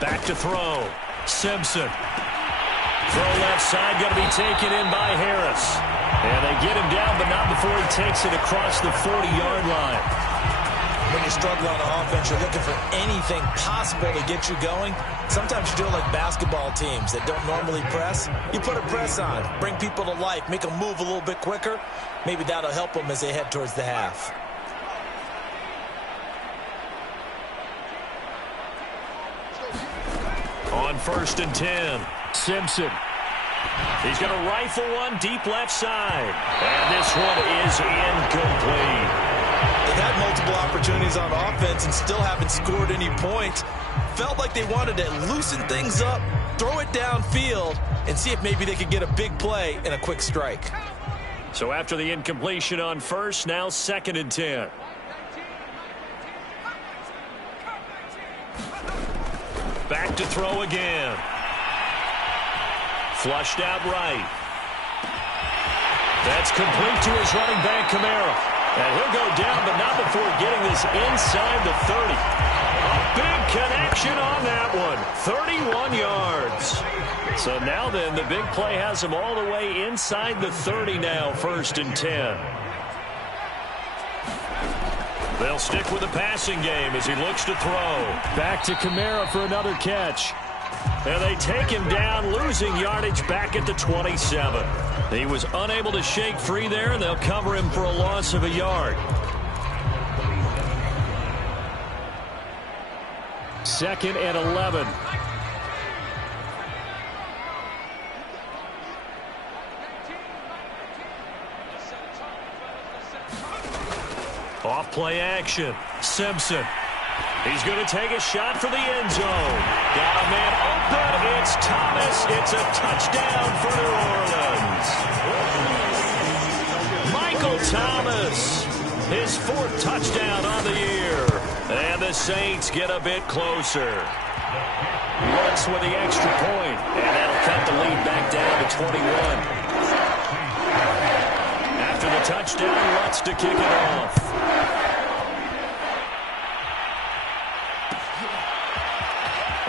Back to throw. Simpson. Throw left side, going to be taken in by Harris. And they get him down, but not before he takes it across the 40-yard line. When you struggle on offense, you're looking for anything possible to get you going. Sometimes you do it like basketball teams that don't normally press. You put a press on, bring people to life, make them move a little bit quicker. Maybe that'll help them as they head towards the half. On 1st and 10, Simpson. He's going to rifle one deep left side. And this one is incomplete. They've had multiple opportunities on offense and still haven't scored any points. Felt like they wanted to loosen things up, throw it downfield, and see if maybe they could get a big play and a quick strike. So after the incompletion on 1st, now 2nd and 10. Back to throw again. Flushed out right. That's complete to his running back, Kamara. And he'll go down, but not before getting this inside the 30. A big connection on that one. 31 yards. So now then, the big play has him all the way inside the 30 now, 1st and 10. They'll stick with the passing game as he looks to throw. Back to Kamara for another catch. And they take him down, losing yardage back at the 27. He was unable to shake free there, and they'll cover him for a loss of a yard. 2nd and 11. Off play action. Simpson. He's going to take a shot for the end zone. Got a man open. It's Thomas. It's a touchdown for New Orleans. Michael Thomas. His 4th touchdown on the year. And the Saints get a bit closer. Looks with the extra point. And that'll cut the lead back down to 21. After the touchdown, Lutz to kick it off.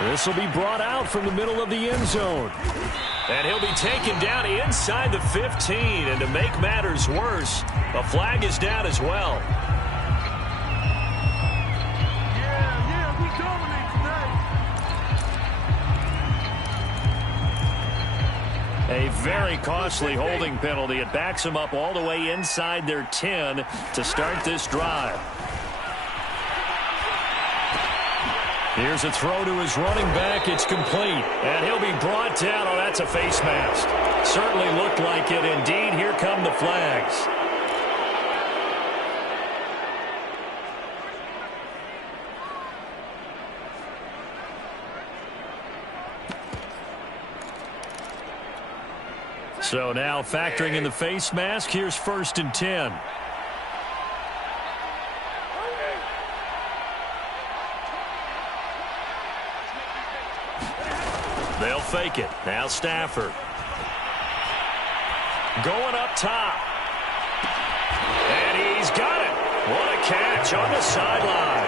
This will be brought out from the middle of the end zone. And he'll be taken down inside the 15. And to make matters worse, a flag is down as well. Yeah, we dominate today. A very costly holding penalty. It backs them up all the way inside their 10 to start this drive. Here's a throw to his running back. It's complete. And he'll be brought down. Oh, that's a face mask. Certainly looked like it. Indeed, here come the flags. So now factoring in the face mask, here's 1st and 10. They'll fake it. Now Stafford. Going up top. And he's got it. What a catch on the sideline.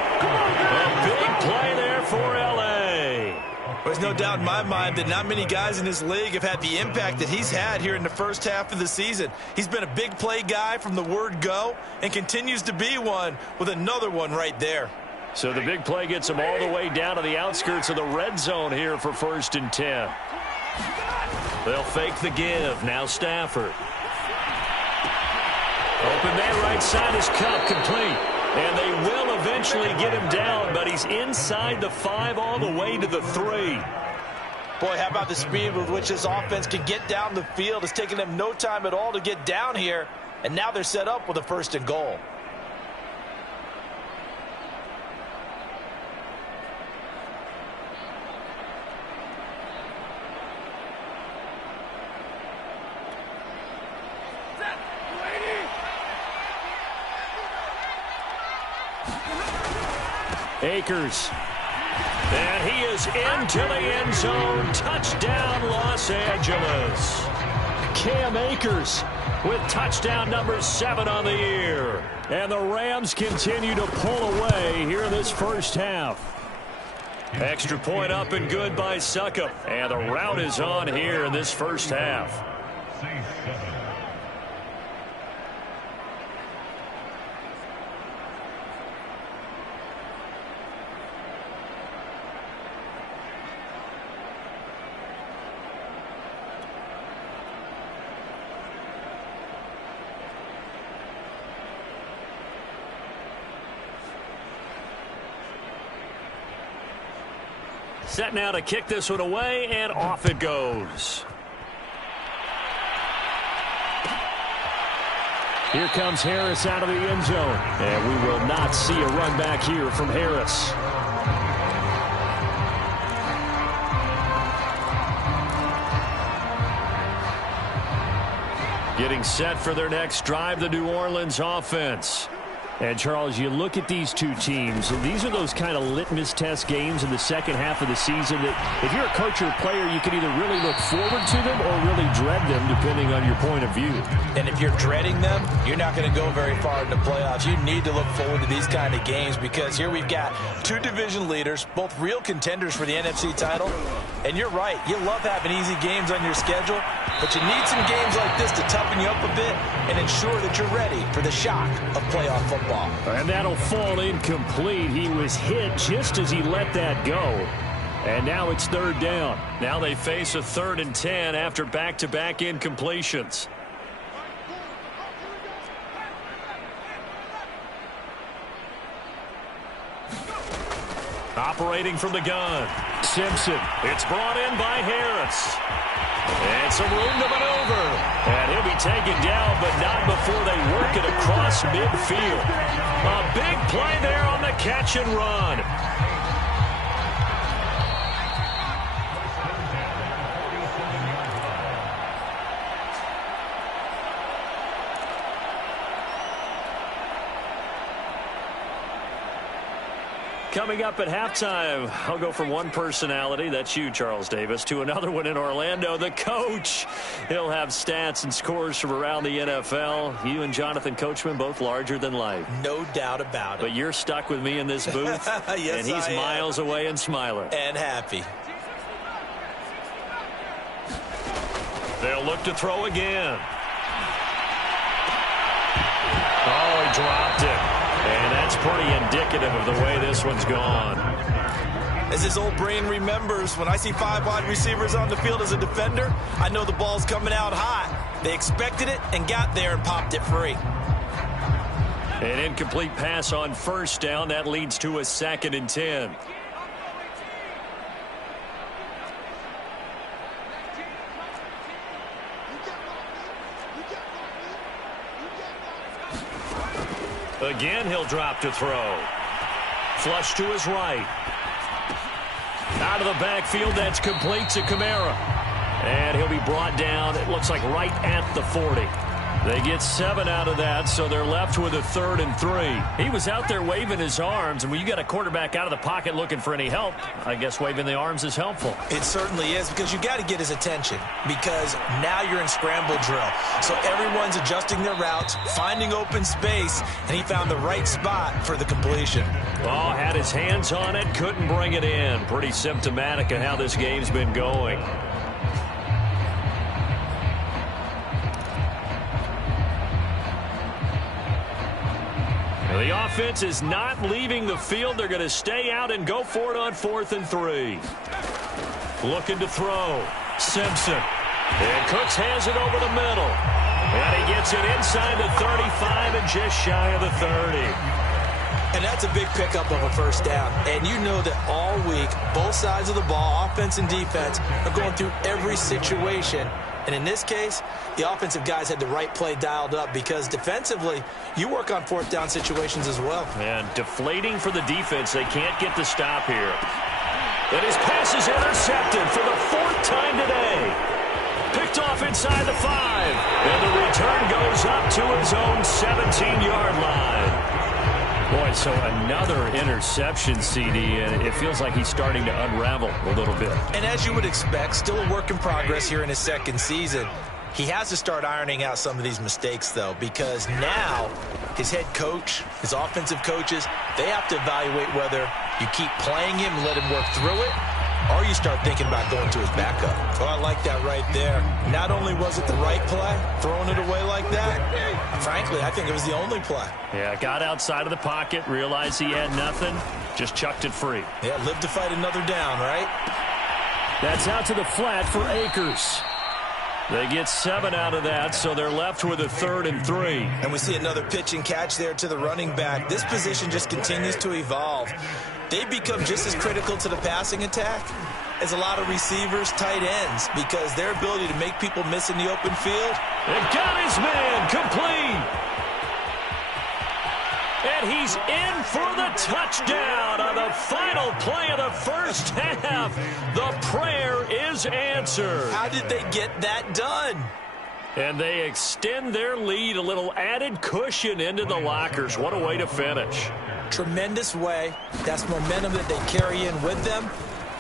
A big play there for L.A. There's no doubt in my mind that not many guys in this league have had the impact that he's had here in the first half of the season. He's been a big play guy from the word go and continues to be one with another one right there. So the big play gets him all the way down to the outskirts of the red zone here for 1st and 10. They'll fake the give. Now Stafford. Open there, right side is Cup, complete. And they will eventually get him down, but he's inside the 5 all the way to the 3. Boy, how about the speed with which this offense can get down the field? It's taken them no time at all to get down here, and now they're set up with a 1st and goal. Akers. And he is into the end zone. Touchdown, Los Angeles. Cam Akers with touchdown number 7 on the year. And the Rams continue to pull away here in this first half. Extra point up and good by Suckup. And the rout is on here in this first half. Set now to kick this one away, and off it goes. Here comes Harris out of the end zone. And we will not see a run back here from Harris. Getting set for their next drive, the New Orleans offense. And, Charles, you look at these two teams, and these are those kind of litmus test games in the second half of the season that if you're a coach or a player, you can either really look forward to them or really dread them, depending on your point of view. And if you're dreading them, you're not going to go very far in the playoffs. You need to look forward to these kind of games because here we've got two division leaders, both real contenders for the NFC title. And you're right, you love having easy games on your schedule, but you need some games like this to toughen you up a bit and ensure that you're ready for the shock of playoff football. And that'll fall incomplete. He was hit just as he let that go. And now it's third down. Now they face a 3rd and 10 after back-to-back incompletions. Operating from the gun. Simpson. It's brought in by Harris. And some room to maneuver. And he'll be taken down, but not before they work it across midfield. A big play there on the catch and run. Coming up at halftime, I'll go from one personality, that's you, Charles Davis, to another one in Orlando, the coach. He'll have stats and scores from around the NFL. You and Jonathan Coachman, both larger than life. No doubt about it. But you're stuck with me in this booth, yes, and he's miles away and smiling. And happy. They'll look to throw again. Oh, he dropped it. And that's pretty indicative of the way this one's gone. As his old brain remembers, when I see 5 wide receivers on the field as a defender, I know the ball's coming out hot. They expected it and got there and popped it free. An incomplete pass on first down. That leads to a 2nd and 10. Again, he'll drop to throw. Flush to his right. Out of the backfield, that's complete to Kamara. And he'll be brought down, it looks like right at the 40. They get 7 out of that, so they're left with a 3rd and 3. He was out there waving his arms, and when you got a quarterback out of the pocket looking for any help, I guess waving the arms is helpful. It certainly is, because you got to get his attention, because now you're in scramble drill. So everyone's adjusting their routes, finding open space, and he found the right spot for the completion. Oh, had his hands on it, couldn't bring it in. Pretty symptomatic of how this game's been going. The offense is not leaving the field. They're going to stay out and go for it on 4th and 3. Looking to throw. Simpson. And Cooks has it over the middle. And he gets it inside the 35 and just shy of the 30. And that's a big pickup of a first down. And you know that all week, both sides of the ball, offense and defense, are going through every situation. And in this case, the offensive guys had the right play dialed up because defensively, you work on 4th down situations as well. And deflating for the defense. They can't get the stop here. And his pass is intercepted for the 4th time today. Picked off inside the 5. And the return goes up to his own 17-yard line. Boy, so another interception, CD, and it feels like he's starting to unravel a little bit. And as you would expect, still a work in progress here in his 2nd season. He has to start ironing out some of these mistakes, though, because now his head coach, his offensive coaches, they have to evaluate whether You keep playing him, let him work through it, or you start thinking about going to his backup. Oh, I like that right there. Not only was it the right play, throwing it away like that, frankly, I think it was the only play. Yeah, got outside of the pocket, realized he had nothing, just chucked it free. Yeah, live to fight another down, right? That's out to the flat for Akers. They get 7 out of that, so they're left with a 3rd and 3. And we see another pitch and catch there to the running back. This position just continues to evolve. They become just as critical to the passing attack as a lot of receivers, tight ends, because their ability to make people miss in the open field. And got his man complete. And he's in for the touchdown on the final play of the first half. The prayer is answered. How did they get that done? And they extend their lead, a little added cushion into the lockers. What a way to finish. Tremendous way. That's momentum that they carry in with them.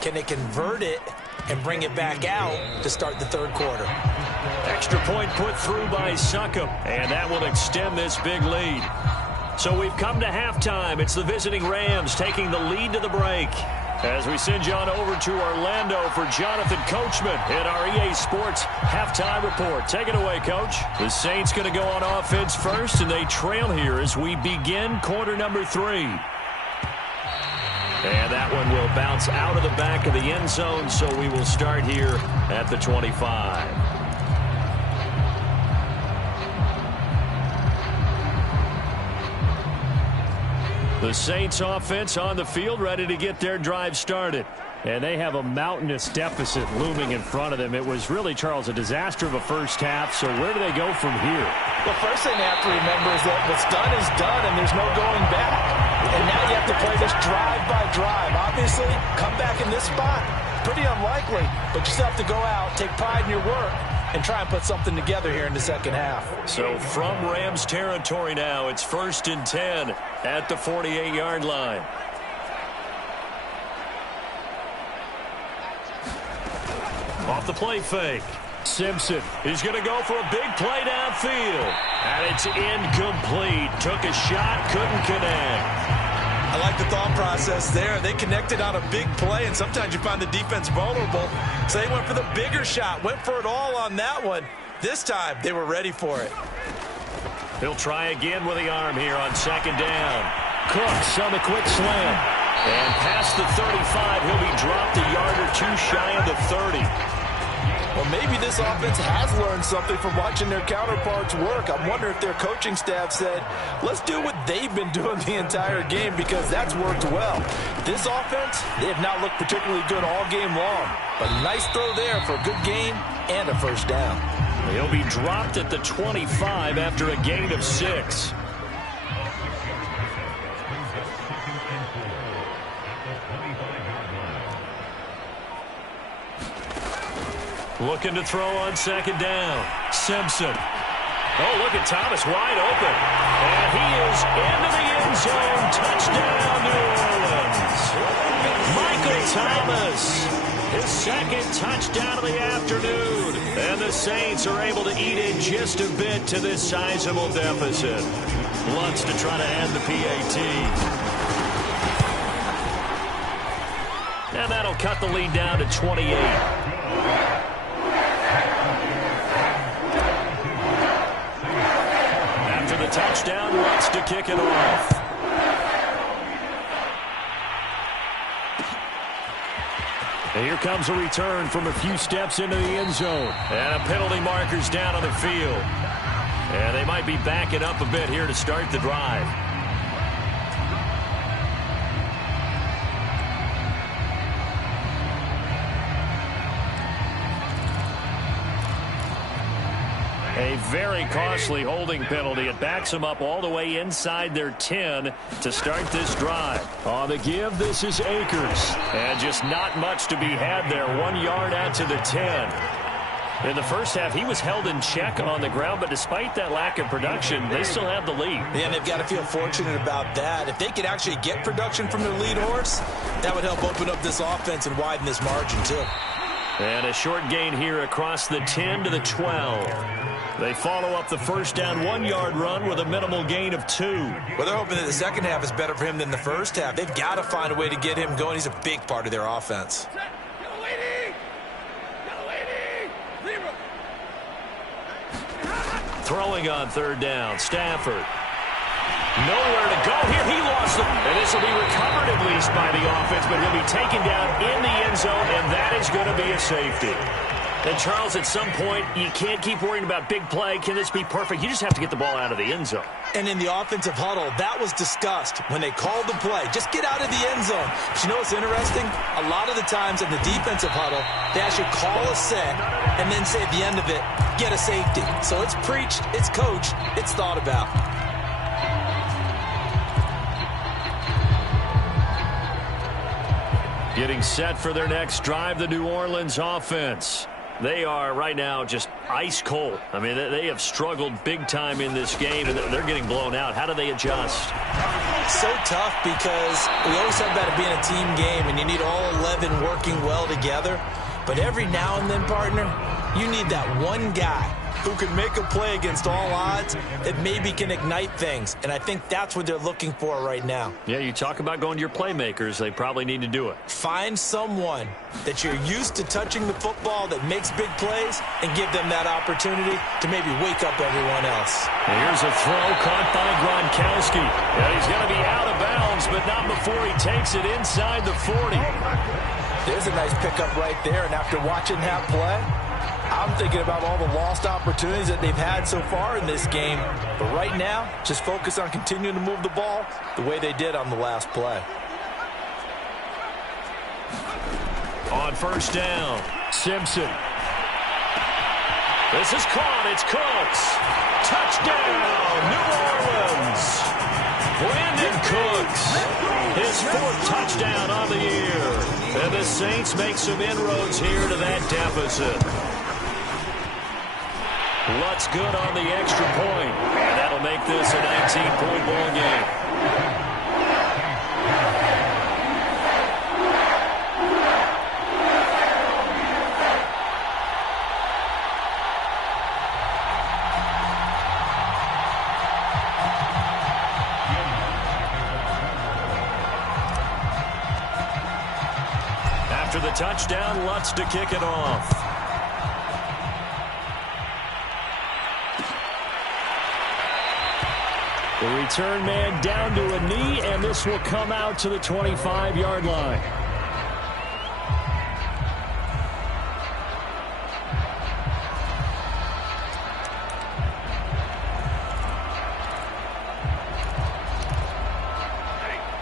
Can they convert it and bring it back out to start the third quarter? Extra point put through by Succop, and that will extend this big lead. So we've come to halftime. It's the visiting Rams taking the lead to the break. As we send you on over to Orlando for Jonathan Coachman in our EA Sports halftime report. Take it away, Coach. The Saints going to go on offense first, and they trail here as we begin quarter number 3. And that one will bounce out of the back of the end zone, so we will start here at the 25. The Saints offense on the field, ready to get their drive started. And they have a mountainous deficit looming in front of them. It was really, Charles, a disaster of a first half. So where do they go from here? The first thing they have to remember is that what's done is done, and there's no going back. And now you have to play this drive by drive. Obviously, come back in this spot, pretty unlikely. But you still have to go out, take pride in your work, and try and put something together here in the second half. So from Rams territory now, it's 1st and 10 at the 48-yard line. Off the play fake. Simpson is going to go for a big play downfield. And it's incomplete. Took a shot, couldn't connect. I like the thought process there. They connected on a big play, and sometimes you find the defense vulnerable. So they went for the bigger shot, went for it all on that one. This time, they were ready for it. He'll try again with the arm here on 2nd down. Cooks on the quick slam. And past the 35, he'll be dropped a yard or 2 shy of the 30. Well, maybe this offense has learned something from watching their counterparts work. I wonder if their coaching staff said, let's do what they've been doing the entire game, because that's worked well. This offense, they have not looked particularly good all game long. But a nice throw there for a good gain and a first down. He'll be dropped at the 25 after a gain of 6. Looking to throw on 2nd down. Simpson. Oh, look at Thomas wide open. And he is into the end zone. Touchdown, New Orleans. Michael Thomas. His 2nd touchdown of the afternoon. And the Saints are able to eat in just a bit to this sizable deficit. Lutz to try to end the PAT. And that'll cut the lead down to 28. Touchdown, Lutz to kick it off. And here comes a return from a few steps into the end zone. And a penalty marker's down on the field. And they might be backing up a bit here to start the drive. A very costly holding penalty. It backs them up all the way inside their 10 to start this drive. On the give, this is Akers. And just not much to be had there. 1 yard out to the 10. In the first half, he was held in check on the ground, but despite that lack of production, they still have the lead. Yeah, and they've got to feel fortunate about that. If they could actually get production from their lead horse, that would help open up this offense and widen this margin, too. And a short gain here across the 10 to the 12. They follow up the first down 1-yard run with a minimal gain of 2. Well, they're hoping that the second half is better for him than the first half. They've got to find a way to get him going. He's a big part of their offense. Throwing on third down, Stafford. Nowhere to go here. He lost them. And this will be recovered at least by the offense, but he'll be taken down in the end zone, and that is going to be a safety. And, Charles, at some point, you can't keep worrying about big play. Can this be perfect? You just have to get the ball out of the end zone. And in the offensive huddle, that was discussed when they called the play. Just get out of the end zone. But you know what's interesting? A lot of the times in the defensive huddle, they actually call a set and then say at the end of it, get a safety. So it's preached, it's coached, it's thought about. Getting set for their next drive, the New Orleans offense. They are right now just ice cold. I mean, they have struggled big time in this game, and they're getting blown out. How do they adjust? So tough because we always talk about it being a team game, and you need all 11 working well together. But every now and then, partner, you need that one guy who can make a play against all odds that maybe can ignite things. And I think that's what they're looking for right now. Yeah, you talk about going to your playmakers. They probably need to do it. Find someone that you're used to touching the football that makes big plays and give them that opportunity to maybe wake up everyone else. And here's a throw caught by Gronkowski. And he's going to be out of bounds, but not before he takes it inside the 40. There's a nice pickup right there, and after watching that play, I'm thinking about all the lost opportunities that they've had so far in this game. But right now, just focus on continuing to move the ball the way they did on the last play. On first down, Simpson. This is caught. It's Cooks. Touchdown, New Orleans. Brandon Cooks, his 4th touchdown on the year. And the Saints make some inroads here to that deficit. Lutz good on the extra point. And that'll make this a 19-point ball game. After the touchdown, Lutz to kick it off. The return man down to a knee, and this will come out to the 25-yard line.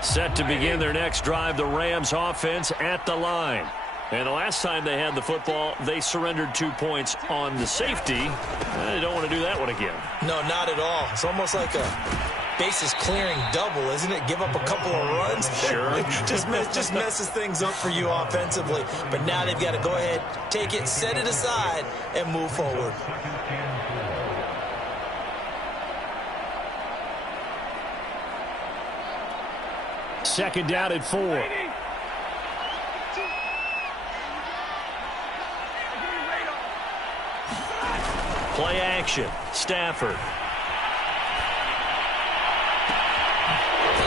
Set to begin their next drive, the Rams offense at the line. And the last time they had the football, they surrendered 2 points on the safety. They don't want to do that one again. No, not at all. It's almost like a bases clearing double, isn't it? Give up a couple of runs. Sure. just messes things up for you offensively. But now they've got to go ahead, take it, set it aside, and move forward. Second down at 4. Play action. Stafford.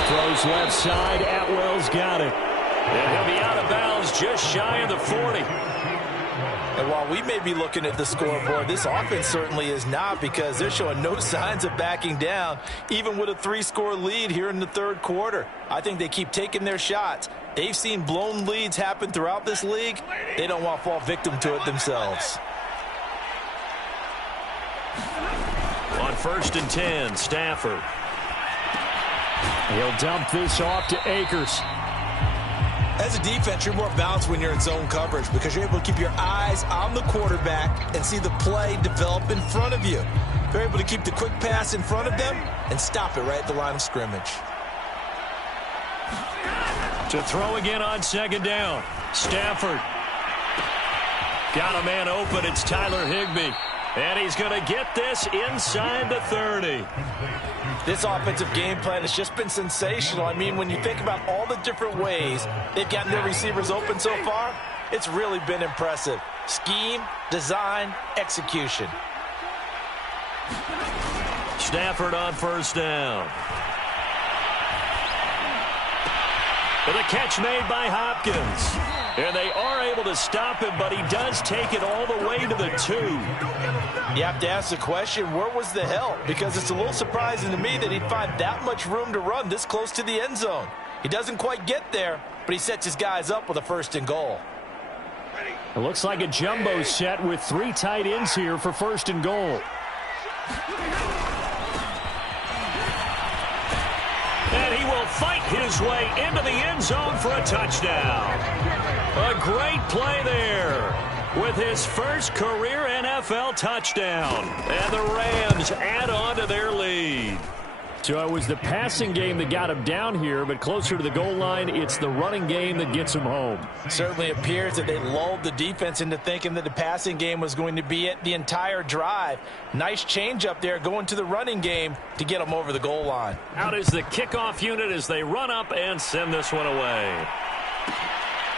Throws left side. Atwell's got it. And he'll be out of bounds just shy of the 40. And while we may be looking at the scoreboard, this offense certainly is not, because they're showing no signs of backing down, even with a 3-score lead here in the third quarter. I think they keep taking their shots. They've seen blown leads happen throughout this league. They don't want to fall victim to it themselves. On 1st and 10, Stafford. He'll dump this off to Akers. As a defense, you're more balanced when you're in zone coverage, because you're able to keep your eyes on the quarterback and see the play develop in front of you. You're able to keep the quick pass in front of them and stop it right at the line of scrimmage. To throw again on second down. Stafford. Got a man open. It's Tyler Higbee. And he's going to get this inside the 30. This offensive game plan has just been sensational. I mean, when you think about all the different ways they've gotten their receivers open so far, it's really been impressive. Scheme, design, execution. Stafford on first down. And the catch made by Hopkins. And they are able to stop him, but he does take it all the way to the 2. You have to ask the question, where was the help? Because it's a little surprising to me that he'd find that much room to run this close to the end zone. He doesn't quite get there, but he sets his guys up with a 1st and goal. It looks like a jumbo set with 3 tight ends here for 1st and goal. And he will fight his way into the end zone for a touchdown. A great play there with his first career NFL touchdown. And the Rams add on to their lead. So it was the passing game that got him down here, but closer to the goal line, it's the running game that gets him home. Certainly appears that they lulled the defense into thinking that the passing game was going to be it the entire drive. Nice change up there going to the running game to get them over the goal line. Out is the kickoff unit as they run up and send this one away.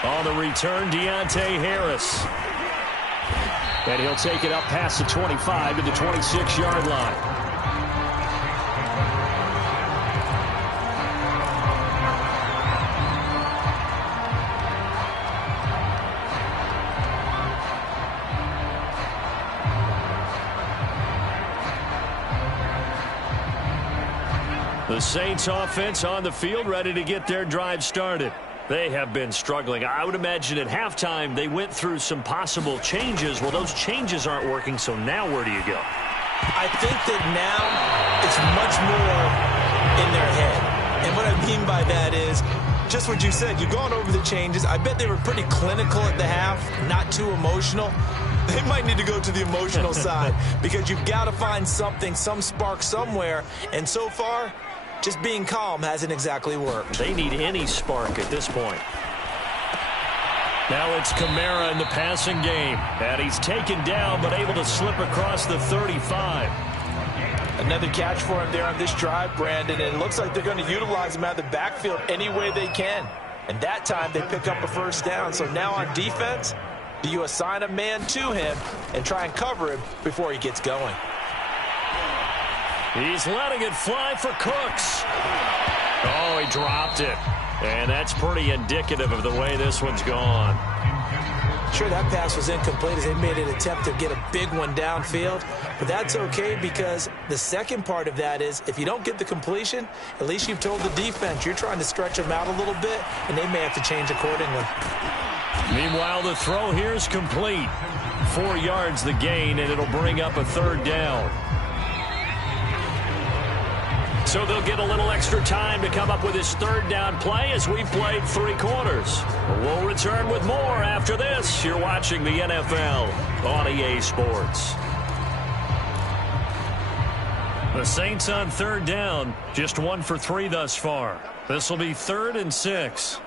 On the return, Deontay Harris. And he'll take it up past the 25 to the 26-yard line. The Saints offense on the field ready to get their drive started. They have been struggling. I would imagine at halftime they went through some possible changes. Well, those changes aren't working, so now where do you go? I think that now it's much more in their head. And what I mean by that is just what you said. You've gone over the changes. I bet they were pretty clinical at the half, not too emotional. They might need to go to the emotional side because you've got to find something, some spark somewhere. And so far, just being calm hasn't exactly worked. They need any spark at this point. Now it's Kamara in the passing game. And he's taken down but able to slip across the 35. Another catch for him there on this drive, Brandon. And it looks like they're going to utilize him out of the backfield any way they can. And that time they pick up a 1st down. So now on defense, do you assign a man to him and try and cover him before he gets going? He's letting it fly for Cooks. Oh, he dropped it. And that's pretty indicative of the way this one's gone. Sure, that pass was incomplete as they made an attempt to get a big one downfield. But that's okay because the second part of that is if you don't get the completion, at least you've told the defense you're trying to stretch them out a little bit, and they may have to change accordingly. Meanwhile, the throw here is complete. 4 yards the gain, and it'll bring up a 3rd down. So they'll get a little extra time to come up with his 3rd down play as we've played 3 quarters. We'll return with more after this. You're watching the NFL on EA Sports. The Saints on 3rd down, just 1 for 3 thus far. This will be 3rd and 6.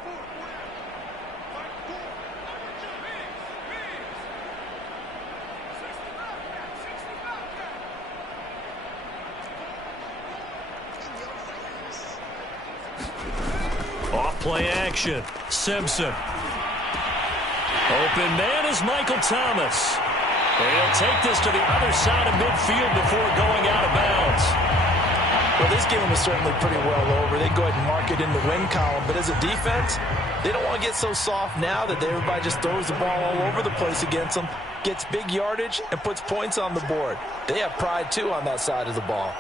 Play action. Simpson. Open man is Michael Thomas. And he'll take this to the other side of midfield before going out of bounds. Well, this game is certainly pretty well over. They go ahead and mark it in the win column. But as a defense, they don't want to get so soft now that everybody just throws the ball all over the place against them, gets big yardage, and puts points on the board. They have pride, too, on that side of the ball.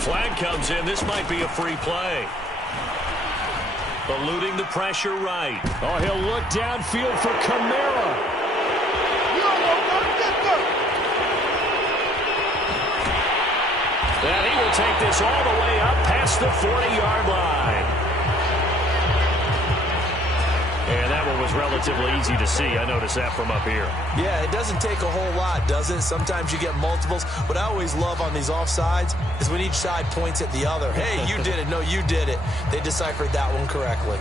Flag comes in. This might be a free play. Eluding the pressure right. Oh, he'll look downfield for Kamara. And he will take this all the way up past the 40-yard line. And that one was relatively easy to see. I noticed that from up here. Yeah, it doesn't take a whole lot, does it? Sometimes you get multiples. What I always love on these offsides is when each side points at the other. Hey, you did it. No, you did it. They deciphered that one correctly.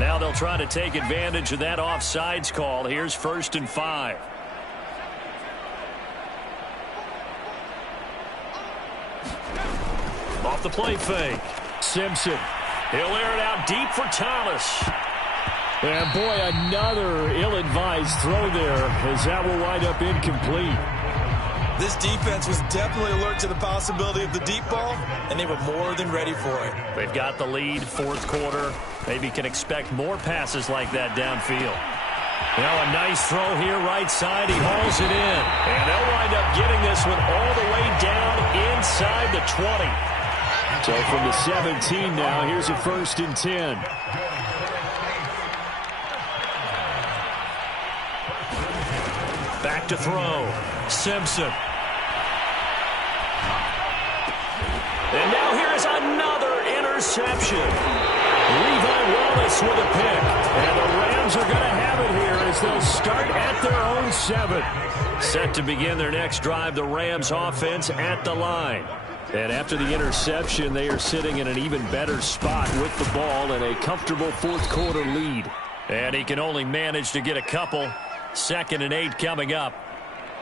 Now they'll try to take advantage of that offsides call. Here's 1st and 5. Off the play fake. Simpson. He'll air it out deep for Thomas. And boy, another ill-advised throw there, as that will wind up incomplete. This defense was definitely alert to the possibility of the deep ball, and they were more than ready for it. They've got the lead, fourth quarter. Maybe can expect more passes like that downfield. Now a nice throw here, right side. He hauls it in. And they'll wind up getting this one all the way down inside the 20. So from the 17 now, here's a 1st and 10. Back to throw. Simpson. And now here's another interception. Levi Wallace with a pick. And the Rams are going to have it here as they'll start at their own 7. Set to begin their next drive, the Rams offense at the line. And after the interception, they are sitting in an even better spot with the ball and a comfortable fourth quarter lead. And he can only manage to get a couple. 2nd and 8 coming up.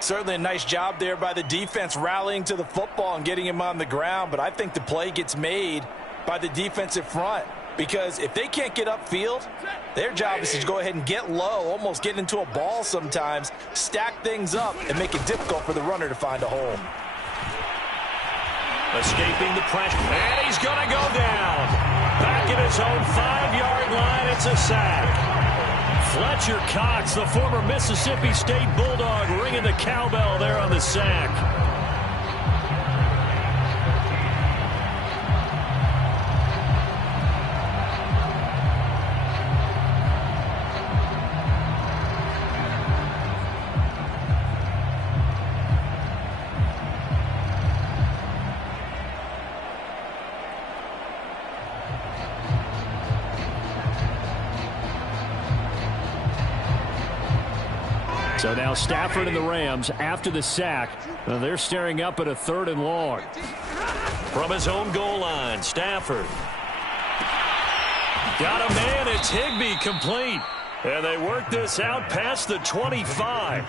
Certainly a nice job there by the defense rallying to the football and getting him on the ground. But I think the play gets made by the defensive front. Because if they can't get upfield, their job is to go ahead and get low, almost get into a ball sometimes, stack things up, and make it difficult for the runner to find a hole. Escaping the pressure, and he's going to go down. Back at his own 5-yard line, it's a sack. Fletcher Cox, the former Mississippi State Bulldog, ringing the cowbell there on the sack. So now Stafford and the Rams, after the sack, they're staring up at a 3rd and long. From his own goal line, Stafford. Got a man, it's Higbee, complete. And they work this out past the 25.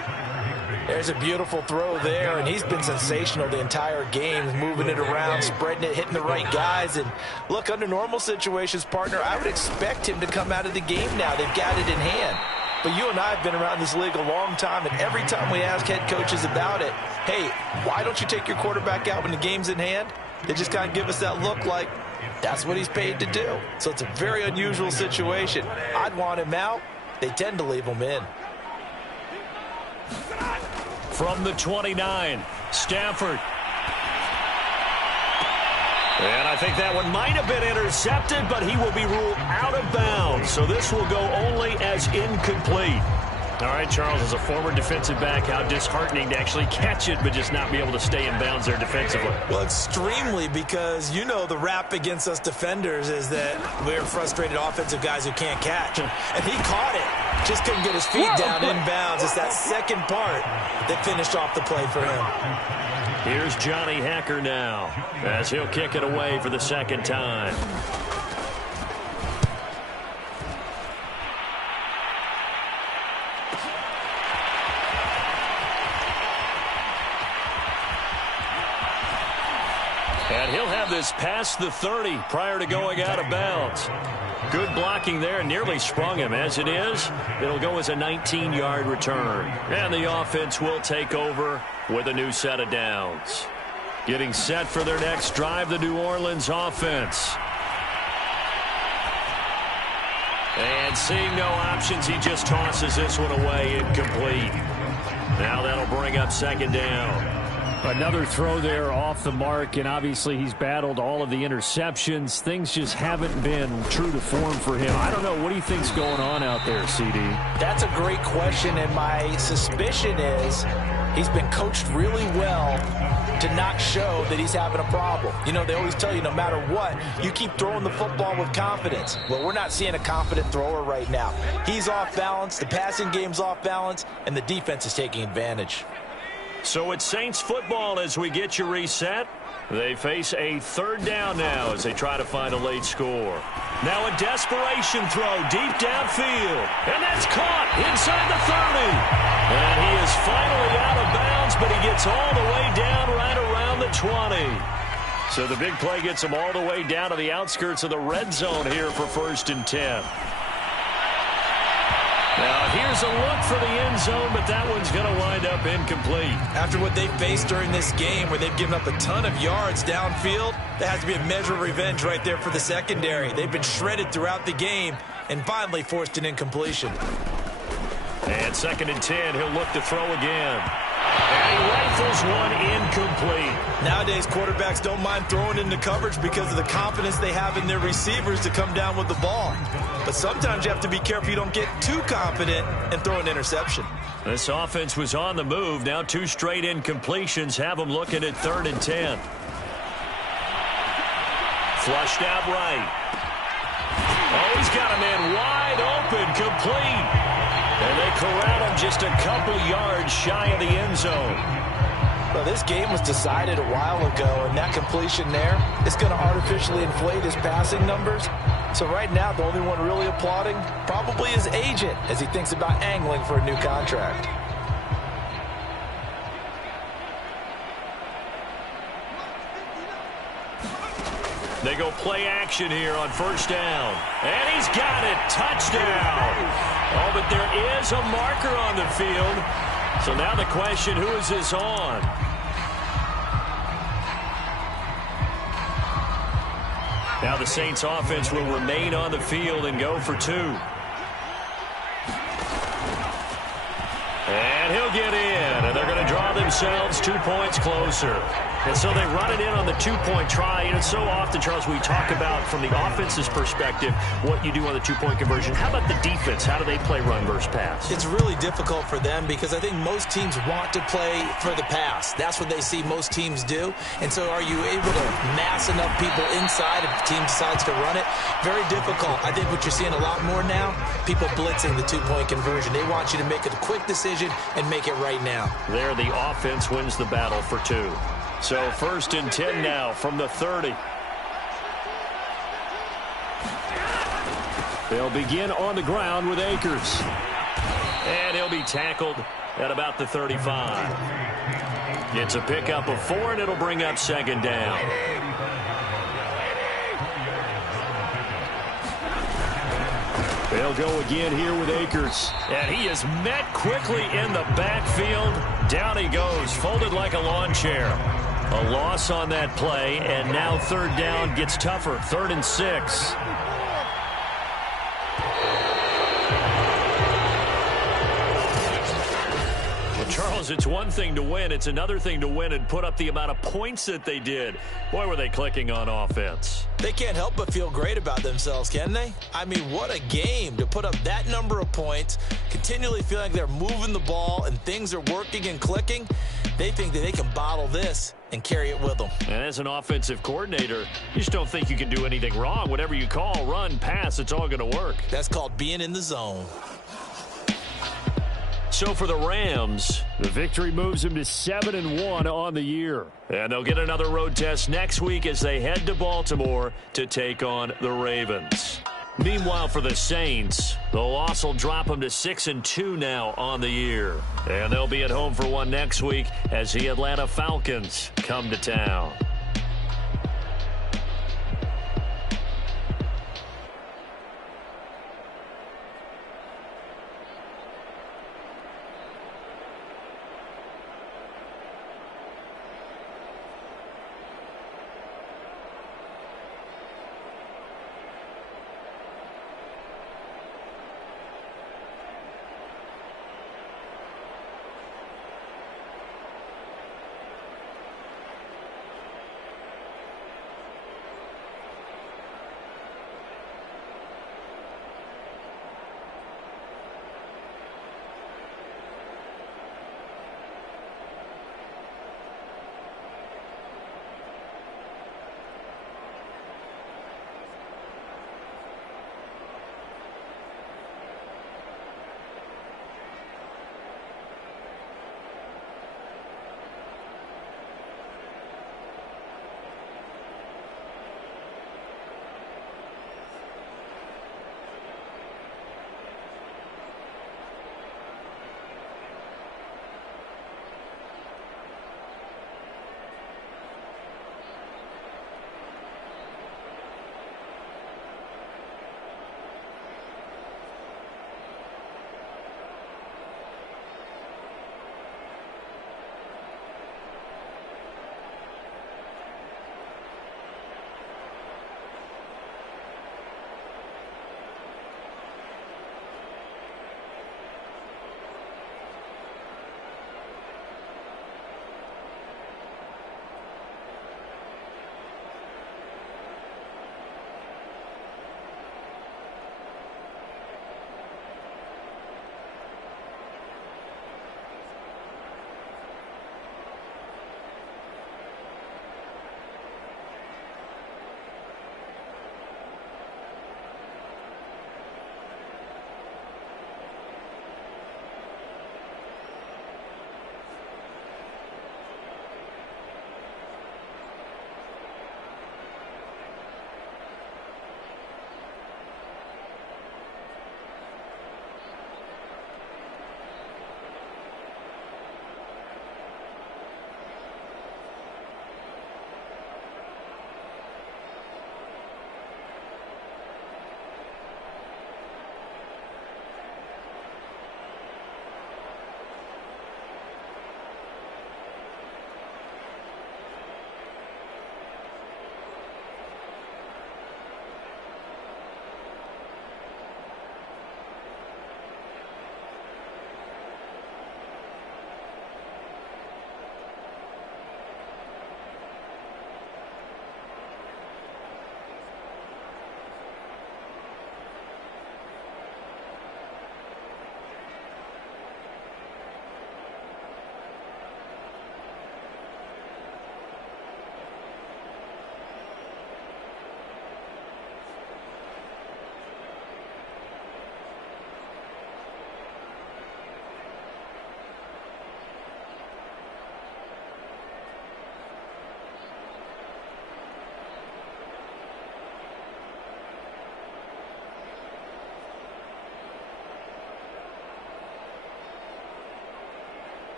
There's a beautiful throw there, and he's been sensational the entire game, moving it around, spreading it, hitting the right guys. And look, under normal situations, partner, I would expect him to come out of the game now. They've got it in hand. But you and I have been around this league a long time, and every time we ask head coaches about it, hey, why don't you take your quarterback out when the game's in hand? They just kind of give us that look like that's what he's paid to do. So it's a very unusual situation. I'd want him out. They tend to leave him in. From the 29, Stafford. And I think that one might have been intercepted, but he will be ruled out of bounds. So this will go only as incomplete. All right, Charles, as a former defensive back, how disheartening to actually catch it, but just not be able to stay in bounds there defensively. Well, extremely, because you know the rap against us defenders is that we're frustrated offensive guys who can't catch. And he caught it. Just couldn't get his feet down in bounds. It's that second part that finished off the play for him. Here's Johnny Hacker now, as he'll kick it away for the 2nd time. And he'll have this past the 30 prior to going out of bounds. Good blocking there, nearly sprung him. As it is, it'll go as a 19-yard return. And the offense will take over with a new set of downs. Getting set for their next drive, the New Orleans offense. And seeing no options, he just tosses this one away, incomplete. Now that'll bring up 2nd down. Another throw there off the mark, and obviously he's battled all of the interceptions. Things just haven't been true to form for him. I don't know. What do you think's going on out there, CD? That's a great question, and my suspicion is he's been coached really well to not show that he's having a problem. You know, they always tell you no matter what, you keep throwing the football with confidence. Well, we're not seeing a confident thrower right now. He's off balance, the passing game's off balance, and the defense is taking advantage. So it's Saints football as we get you reset. They face a 3rd down now as they try to find a late score. Now a desperation throw deep downfield. And that's caught inside the 30. And he is finally out of bounds, but he gets all the way down right around the 20. So the big play gets him all the way down to the outskirts of the red zone here for 1st and 10. Now, here's a look for the end zone, but that one's going to wind up incomplete. After what they faced during this game where they've given up a ton of yards downfield, that has to be a measure of revenge right there for the secondary. They've been shredded throughout the game and finally forced an incompletion. And 2nd and 10, he'll look to throw again. And he rifles one incomplete. Nowadays, quarterbacks don't mind throwing into coverage because of the confidence they have in their receivers to come down with the ball. But sometimes you have to be careful you don't get too confident and throw an interception. This offense was on the move. Now 2 straight incompletions have them looking at 3rd and 10. Flushed out right. Oh, he's got a man wide open, complete. And they corral him just a couple yards shy of the end zone. Well, this game was decided a while ago, and that completion there is going to artificially inflate his passing numbers. So right now, the only one really applauding probably his agent as he thinks about angling for a new contract. They go play action here on 1st down. And he's got it. Touchdown. Oh, but there is a marker on the field. So now the question, who is this on? Now the Saints offense will remain on the field and go for 2. And he'll get in, and they're going to draw themselves 2 points closer. And so they run it in on the 2-point try. And so often, Charles, we talk about from the offense's perspective what you do on the 2-point conversion. How about the defense? How do they play run versus pass? It's really difficult for them because I think most teams want to play for the pass. That's what they see most teams do. And so are you able to mass enough people inside if the team decides to run it? Very difficult. I think what you're seeing a lot more now, people blitzing the 2-point conversion. They want you to make a quick decision and make it right now. There, the offense wins the battle for 2. So 1st and 10 now from the 30. They'll begin on the ground with Akers. And he'll be tackled at about the 35. It's a pickup of 4, and it'll bring up 2nd down. They'll go again here with Akers. And he is met quickly in the backfield. Down he goes, folded like a lawn chair. A loss on that play, and now 3rd down gets tougher. 3rd and 6. Well, Charles, it's one thing to win. It's another thing to win and put up the amount of points that they did. Boy, were they clicking on offense. They can't help but feel great about themselves, can they? I mean, what a game to put up that number of points, continually feeling like they're moving the ball and things are working and clicking. They think that they can bottle this and carry it with them. And as an offensive coordinator, you just don't think you can do anything wrong. Whatever you call, run, pass, it's all going to work. That's called being in the zone. So for the Rams, the victory moves them to 7-1 on the year. And they'll get another road test next week as they head to Baltimore to take on the Ravens. Meanwhile, for the Saints, the loss will drop them to 6-2 now on the year. And they'll be at home for one next week as the Atlanta Falcons come to town.